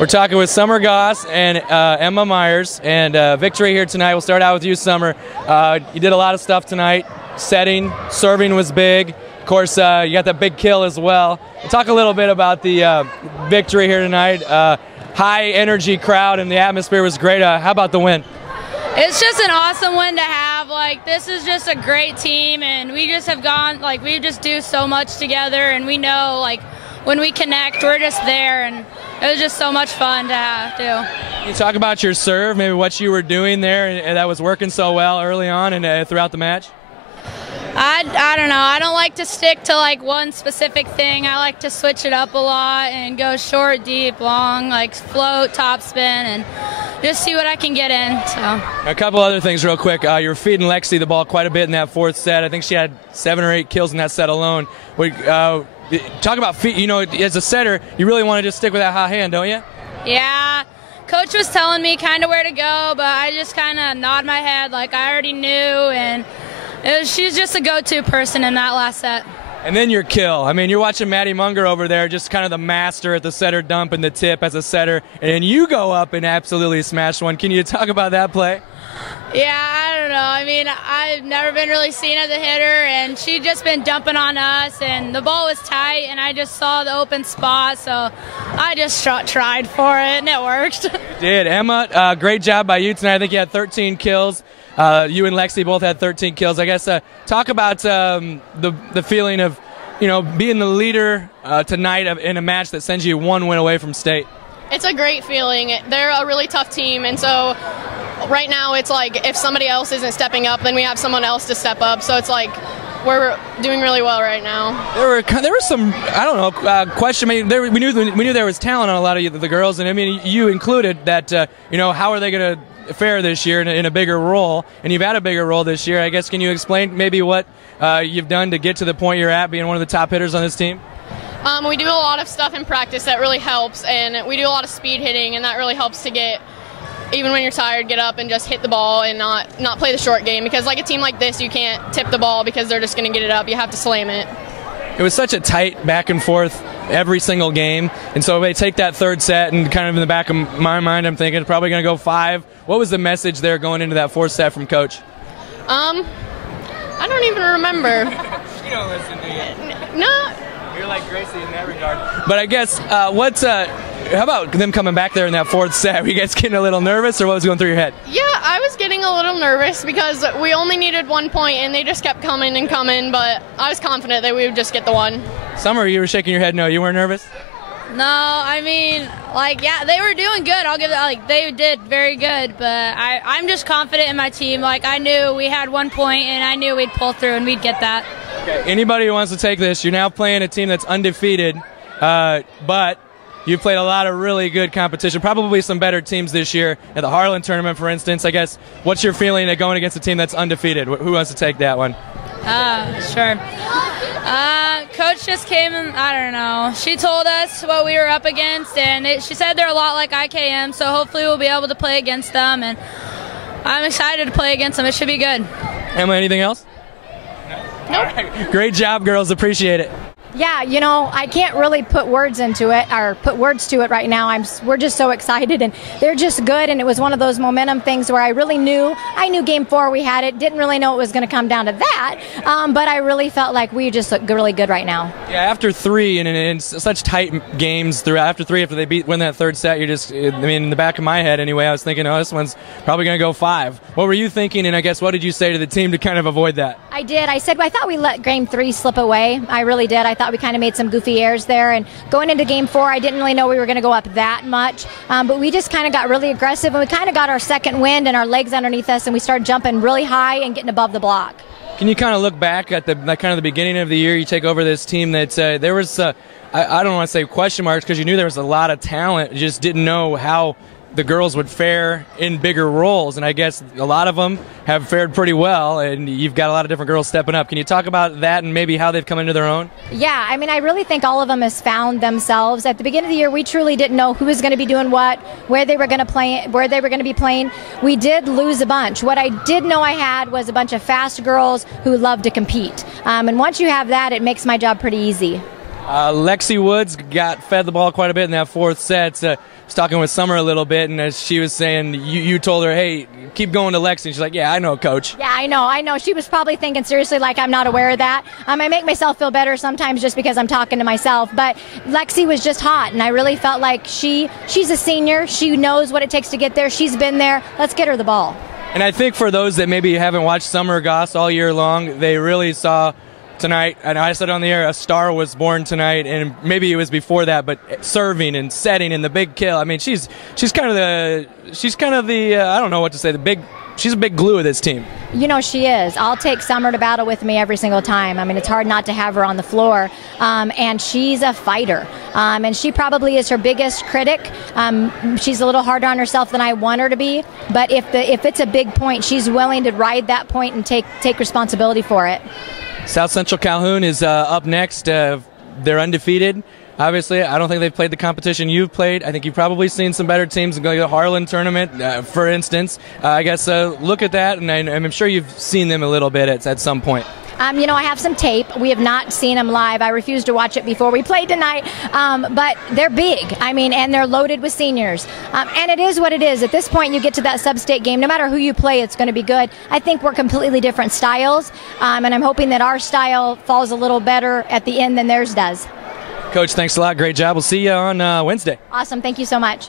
We're talking with Summer Goss and Emma Myers, and victory here tonight. We'll start out with you, Summer. You did a lot of stuff tonight. Setting, serving was big. Of course, you got that big kill as well. Talk a little bit about the victory here tonight. High energy crowd and the atmosphere was great. How about the win? It's just an awesome win to have. Like, this is just a great team, and we just have gone, like, we just do so much together, and we know, like, when we connect, we're just there, and it was just so much fun to do. Can you talk about your serve, maybe what you were doing there and that was working so well early on and throughout the match? I don't know. I don't like to stick to like one specific thing. I like to switch it up a lot and go short, deep, long, like float, top spin, and just see what I can get in. So a couple other things real quick. You were feeding Lexi the ball quite a bit in that fourth set. I think she had 7 or 8 kills in that set alone. Talk about feet. You know, as a setter, you really want to just stick with that hot hand, don't you? Yeah. Coach was telling me kind of where to go, but I just kind of nod my head like I already knew, and she's just a go-to person in that last set. And then your kill. I mean, you're watching Maddie Munger over there, just kind of the master at the setter dump and the tip as a setter, and then you go up and absolutely smash one. Can you talk about that play? Yeah, I don't know. I mean, I've never been really seen as a hitter, and she'd just been dumping on us, and the ball was tight, and I just saw the open spot, so I just tried for it, and it worked. You did. Emma, great job by you tonight. I think you had 13 kills. You and Lexi both had 13 kills. I guess talk about the feeling of, you know, being the leader tonight in a match that sends you 1 win away from state. It's a great feeling. They're a really tough team, and so right now it's like if somebody else isn't stepping up, then we have someone else to step up. So it's like we're doing really well right now. There was some, I don't know, question. I mean, we knew there was talent on a lot of the girls, and I mean you included that. You know, how are they going to fare this year in a bigger role? And you've had a bigger role this year. I guess, can you explain maybe what you've done to get to the point you're at, being one of the top hitters on this team? We do a lot of stuff in practice that really helps, and we do a lot of speed hitting, and that really helps to get, even when you're tired, get up and just hit the ball and not play the short game, because like a team like this, you can't tip the ball because they're just going to get it up. You have to slam it. It was such a tight back and forth every single game, and so they take that third set, and kind of in the back of my mind, I'm thinking it's probably going to go 5. What was the message there going into that fourth set from Coach? I don't even remember. You don't listen to you. No. You're like Gracie in that regard. But I guess, how about them coming back there in that fourth set? Were you guys getting a little nervous, or what was going through your head? Yeah, I was getting a little nervous because we only needed 1 point, and they just kept coming and coming, but I was confident that we would just get the 1. Summer, you were shaking your head no. You weren't nervous? No, I mean, like, yeah, they were doing good. I'll give it, like, they did very good, but I'm just confident in my team. Like, I knew we had 1 point, and I knew we'd pull through and we'd get that. Okay, anybody who wants to take this, you're now playing a team that's undefeated, but you've played a lot of really good competition, probably some better teams this year at the Harlan tournament, for instance. I guess, what's your feeling at going against a team that's undefeated? Who wants to take that one? Sure. Coach just came and, I don't know, she told us what we were up against, and she said they're a lot like IKM, so hopefully we'll be able to play against them, and I'm excited to play against them. It should be good. Emma, anything else? Nope. All right. Great job, girls. Appreciate it. Yeah, you know, I can't really put words into it or put words to it right now. We're just so excited, and they're just good, and it was one of those momentum things where I knew game 4 we had it, didn't really know it was going to come down to that, but I really felt like we just look really good right now. Yeah, after 3 and in such tight games throughout, after they win that third set, in the back of my head anyway, I was thinking, oh, this one's probably going to go 5. What were you thinking, and I guess what did you say to the team to kind of avoid that? I did. I said, well, I thought we let game 3 slip away. I really did. I thought we kind of made some goofy errors there, and going into game 4, I didn't really know we were going to go up that much, but we just kind of got really aggressive, and we kind of got our second wind and our legs underneath us, and we started jumping really high and getting above the block. Can you kind of look back at the beginning of the year? You take over this team that there was I don't want to say question marks, because you knew there was a lot of talent, you just didn't know how the girls would fare in bigger roles, and I guess a lot of them have fared pretty well, and you've got a lot of different girls stepping up. Can you talk about that and maybe how they've come into their own? Yeah, I mean, I really think all of them has found themselves. At the beginning of the year, we truly didn't know who was going to be doing what, where they were going to play, where they were going to be playing. We did lose a bunch. What I did know I had was a bunch of fast girls who love to compete, and once you have that, it makes my job pretty easy. Lexi Woods got fed the ball quite a bit in that fourth set. I was talking with Summer a little bit, and as she was saying, you told her, hey, keep going to Lexi. And she's like, yeah, I know, Coach. Yeah, I know. She was probably thinking seriously like I'm not aware of that. I make myself feel better sometimes just because I'm talking to myself. But Lexi was just hot, and I really felt like she's a senior. She knows what it takes to get there. She's been there. Let's get her the ball. And I think for those that maybe haven't watched Summer Goss all year long, they really saw tonight, and I said on the air, a star was born tonight, and maybe it was before that, but serving and setting and the big kill. I mean, she's kind of the I don't know what to say. She's a big glue of this team. You know she is. I'll take Summer to battle with me every single time. I mean, it's hard not to have her on the floor, and she's a fighter. And she probably is her biggest critic. She's a little harder on herself than I want her to be, but if it's a big point, she's willing to ride that point and take responsibility for it. South Central Calhoun is up next. They're undefeated. Obviously, I don't think they've played the competition you've played. I think you've probably seen some better teams going to the Harlan tournament, for instance. I guess look at that, and I'm sure you've seen them a little bit at some point. I have some tape. We have not seen them live. I refused to watch it before we played tonight. But they're big. And they're loaded with seniors. And it is what it is. At this point, you get to that sub-state game. No matter who you play, it's going to be good. I think we're completely different styles. And I'm hoping that our style falls a little better at the end than theirs does. Coach, thanks a lot. Great job. We'll see you on Wednesday. Awesome. Thank you so much.